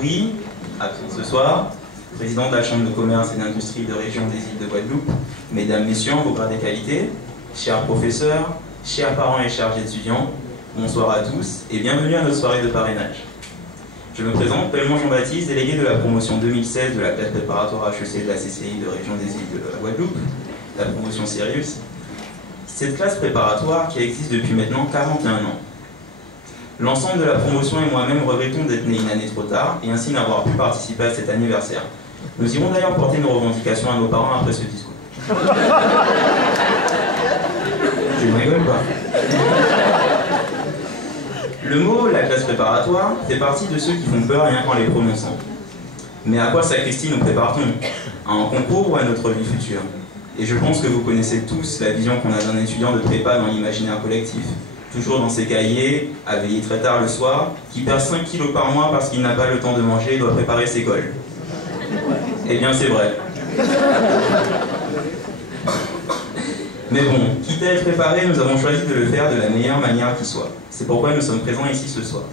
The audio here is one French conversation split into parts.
Bourri, ce soir, président de la Chambre de commerce et d'industrie de région des îles de Guadeloupe, mesdames, messieurs, en vos grades et qualités, chers professeurs, chers parents et chers étudiants, bonsoir à tous et bienvenue à notre soirée de parrainage. Je me présente, Pellemont Jean-Baptiste, délégué de la promotion 2016 de la classe préparatoire HEC de la CCI de région des îles de la Guadeloupe, la promotion Sirius. Cette classe préparatoire qui existe depuis maintenant 41 ans. L'ensemble de la promotion et moi-même regrettons d'être nés une année trop tard et ainsi n'avoir pu participer à cet anniversaire. Nous irons d'ailleurs porter nos revendications à nos parents après ce discours. Tu ne rigoles pas. Le mot « la classe préparatoire » fait partie de ceux qui font peur rien qu'en les prononçant. Mais à quoi, sacristi, nous prépare-t-on? À un concours ou à notre vie future? Et je pense que vous connaissez tous la vision qu'on a d'un étudiant de prépa dans l'imaginaire collectif. Toujours dans ses cahiers, à veiller très tard le soir, qui perd 5 kilos par mois parce qu'il n'a pas le temps de manger et doit préparer ses cols. Eh bien, c'est vrai. Mais bon, quitte à être préparé, nous avons choisi de le faire de la meilleure manière qui soit. C'est pourquoi nous sommes présents ici ce soir.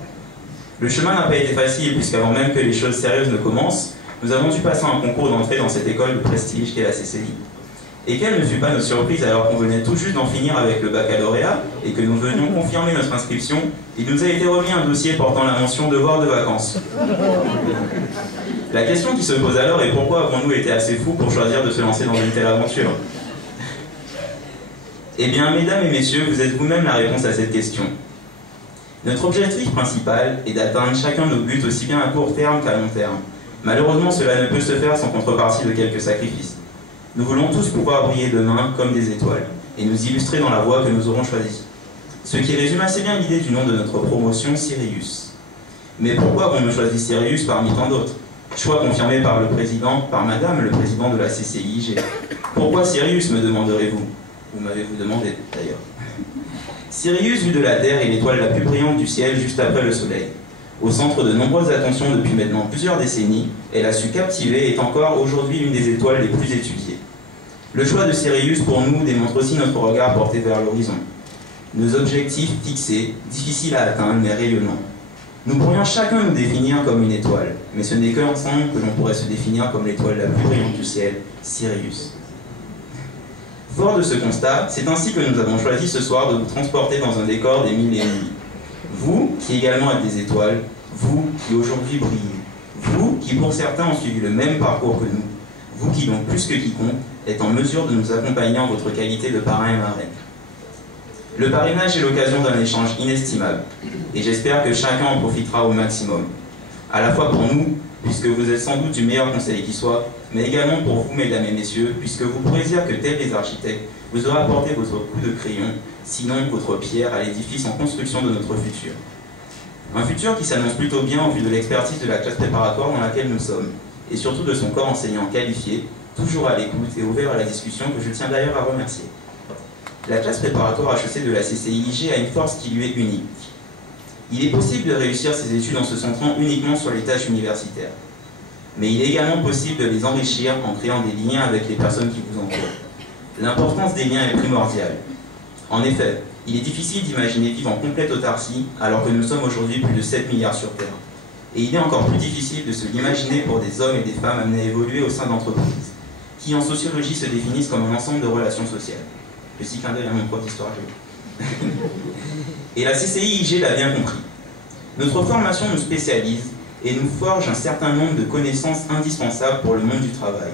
Le chemin n'a pas été facile, puisqu'avant même que les choses sérieuses ne commencent, nous avons dû passer un concours d'entrée dans cette école de prestige qu'est la CCI. Et quelle ne fut pas notre surprise alors qu'on venait tout juste d'en finir avec le baccalauréat et que nous venions confirmer notre inscription, il nous a été remis un dossier portant la mention devoir de vacances. La question qui se pose alors est pourquoi avons-nous été assez fous pour choisir de se lancer dans une telle aventure? Eh bien, mesdames et messieurs, vous êtes vous-même la réponse à cette question. Notre objectif principal est d'atteindre chacun nos buts aussi bien à court terme qu'à long terme. Malheureusement, cela ne peut se faire sans contrepartie de quelques sacrifices. Nous voulons tous pouvoir briller demain comme des étoiles et nous illustrer dans la voie que nous aurons choisie. Ce qui résume assez bien l'idée du nom de notre promotion, Sirius. Mais pourquoi avons-nous choisi Sirius parmi tant d'autres? Choix confirmé par le président, par madame le président de la CCIG. Pourquoi Sirius, me demanderez-vous? Vous m'avez-vous demandé, d'ailleurs. Sirius, vu de la Terre, est l'étoile la plus brillante du ciel juste après le Soleil. Au centre de nombreuses attentions depuis maintenant plusieurs décennies, elle a su captiver et est encore aujourd'hui l'une des étoiles les plus étudiées. Le choix de Sirius, pour nous, démontre aussi notre regard porté vers l'horizon. Nos objectifs fixés, difficiles à atteindre, mais rayonnants. Nous pourrions chacun nous définir comme une étoile, mais ce n'est qu'ensemble que l'on pourrait se définir comme l'étoile la plus brillante du ciel, Sirius. Fort de ce constat, c'est ainsi que nous avons choisi ce soir de vous transporter dans un décor des mille et une nuits. Vous, qui également êtes des étoiles, vous qui aujourd'hui brillez, vous qui pour certains ont suivi le même parcours que nous, vous qui donc plus que quiconque êtes en mesure de nous accompagner en votre qualité de parrain et marraine. Le parrainage est l'occasion d'un échange inestimable, et j'espère que chacun en profitera au maximum. À la fois pour nous, puisque vous êtes sans doute du meilleur conseil qui soit, mais également pour vous, mesdames et messieurs, puisque vous pourrez dire que, tels les architectes, vous aurez apporté votre coup de crayon, sinon votre pierre à l'édifice en construction de notre futur. Un futur qui s'annonce plutôt bien au vu de l'expertise de la classe préparatoire dans laquelle nous sommes, et surtout de son corps enseignant qualifié, toujours à l'écoute et ouvert à la discussion, que je tiens d'ailleurs à remercier. La classe préparatoire HEC de la CCIG a une force qui lui est unique. Il est possible de réussir ses études en se centrant uniquement sur les tâches universitaires. Mais il est également possible de les enrichir en créant des liens avec les personnes qui vous entourent. L'importance des liens est primordiale. En effet, il est difficile d'imaginer vivre en complète autarcie alors que nous sommes aujourd'hui plus de 7 milliards sur Terre. Et il est encore plus difficile de se l'imaginer pour des hommes et des femmes amenés à évoluer au sein d'entreprises, qui en sociologie se définissent comme un ensemble de relations sociales. Petit clin d'œil à mon prof d'histoire géo. Et la CCIG l'a bien compris. Notre formation nous spécialise et nous forge un certain nombre de connaissances indispensables pour le monde du travail.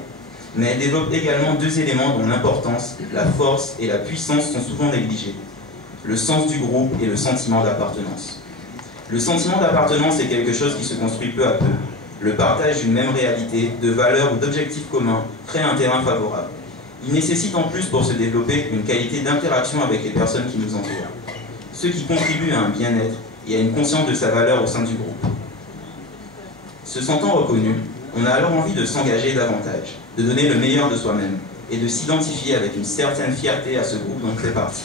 Mais elle développe également deux éléments dont l'importance, la force et la puissance sont souvent négligés. Le sens du groupe et le sentiment d'appartenance. Le sentiment d'appartenance est quelque chose qui se construit peu à peu. Le partage d'une même réalité, de valeurs ou d'objectifs communs crée un terrain favorable. Il nécessite en plus pour se développer une qualité d'interaction avec les personnes qui nous entourent. Ce qui contribue à un bien-être et à une conscience de sa valeur au sein du groupe. Se sentant reconnu, on a alors envie de s'engager davantage, de donner le meilleur de soi-même et de s'identifier avec une certaine fierté à ce groupe dont on fait partie.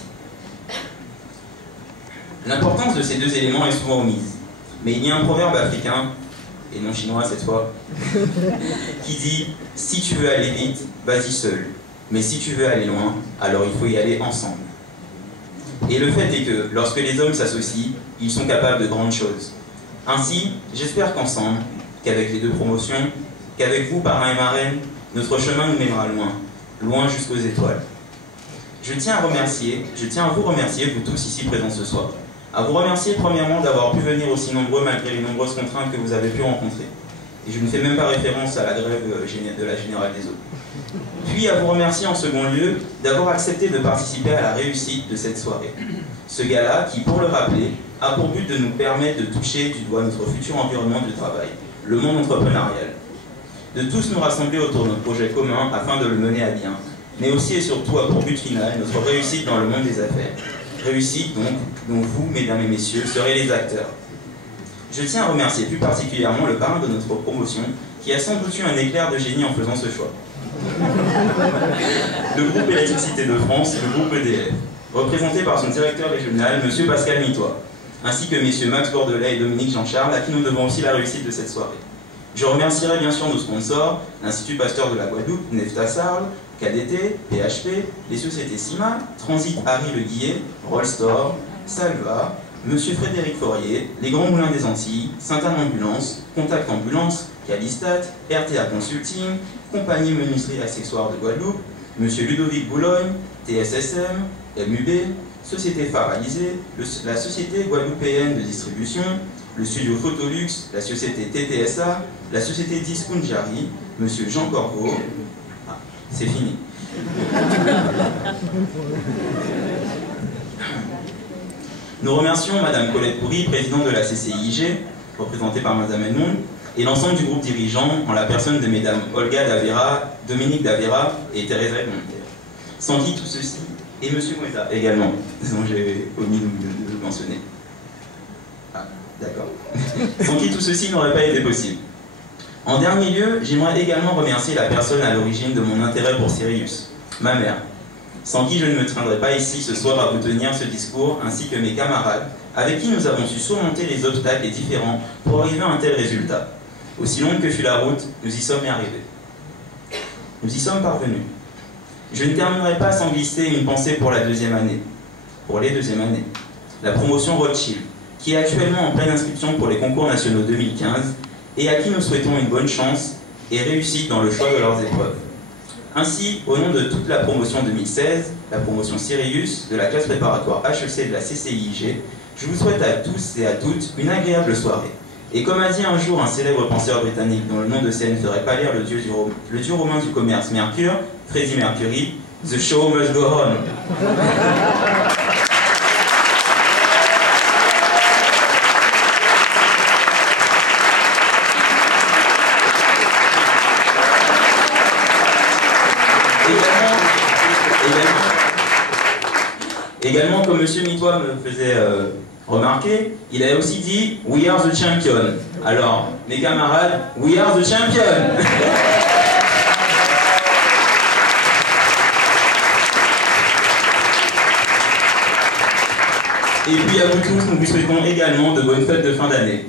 L'importance de ces deux éléments est souvent omise, mais il y a un proverbe africain, et non chinois cette fois, qui dit « Si tu veux aller vite, vas-y seul, mais si tu veux aller loin, alors il faut y aller ensemble. » Et le fait est que, lorsque les hommes s'associent, ils sont capables de grandes choses. Ainsi, j'espère qu'ensemble, qu'avec les 2 promotions, qu'avec vous, parrains et marraines, notre chemin nous mènera loin, loin jusqu'aux étoiles. Je tiens à vous remercier, vous tous ici présents ce soir. À vous remercier premièrement d'avoir pu venir aussi nombreux malgré les nombreuses contraintes que vous avez pu rencontrer. Et je ne fais même pas référence à la grève de la Générale des Eaux. Puis à vous remercier en second lieu d'avoir accepté de participer à la réussite de cette soirée. Ce gala qui, pour le rappeler, a pour but de nous permettre de toucher du doigt notre futur environnement de travail, le monde entrepreneurial. De tous nous rassembler autour de notre projet commun afin de le mener à bien, mais aussi et surtout a pour but final notre réussite dans le monde des affaires. Réussite donc dont vous, mesdames et messieurs, serez les acteurs. Je tiens à remercier plus particulièrement le parrain de notre promotion qui a sans doute eu un éclair de génie en faisant ce choix. Le groupe Électricité de France, le groupe EDF, représenté par son directeur régional, M. Pascal Mitois, ainsi que messieurs Max Bordelais et Dominique Jean-Charles, à qui nous devons aussi la réussite de cette soirée. Je remercierai bien sûr nos sponsors, l'Institut Pasteur de la Guadeloupe, Nefta Sarl, KDT, PHP, les sociétés CIMA, Transit Harry Le Guillet, Rollstore, Salva, Monsieur Frédéric Fourier, les Grands Moulins des Antilles, Sainte-Anne Ambulance, Contact Ambulance, Calistat, RTA Consulting, Compagnie Menuiserie Accessoires de Guadeloupe, Monsieur Ludovic Boulogne, TSSM, MUB, Société Faralisée, la Société Guadeloupéenne de Distribution, le Studio Photolux, la Société TTSA, la Société Discount-Jarry, Monsieur Jean Corveau. Ah, c'est fini. Nous remercions Madame Colette Pourry, présidente de la CCIG, représentée par Madame Edmond, et l'ensemble du groupe dirigeant en la personne de Mesdames Olga Davera, Dominique Davera et Teresa Edmond. Sans qui tout ceci, et Monsieur Moueta également, dont j'ai omis de le mentionner. Ah, d'accord. Sans qui tout ceci n'aurait pas été possible. En dernier lieu, j'aimerais également remercier la personne à l'origine de mon intérêt pour Sirius, ma mère, sans qui je ne me tiendrai pas ici ce soir à vous tenir ce discours, ainsi que mes camarades, avec qui nous avons su surmonter les obstacles et différents pour arriver à un tel résultat. Aussi longue que fut la route, nous y sommes arrivés. Nous y sommes parvenus. Je ne terminerai pas sans glisser une pensée pour la deuxième année. Pour les deuxièmes années. La promotion Rothschild, qui est actuellement en pleine inscription pour les concours nationaux 2015 et à qui nous souhaitons une bonne chance et réussite dans le choix de leurs épreuves. Ainsi, au nom de toute la promotion 2016, la promotion Sirius, de la classe préparatoire HEC de la CCIG, je vous souhaite à tous et à toutes une agréable soirée. Et comme a dit un jour un célèbre penseur britannique dont le nom de scène ferait pâlir le dieu romain du commerce Mercure, Freddie Mercury, The show must go on. Également, comme M. Mitois me faisait remarquer, il a aussi dit « We are the champion ». Alors, mes camarades, « We are the champion ». Et puis à vous tous, nous vous souhaitons également de bonnes fêtes de fin d'année.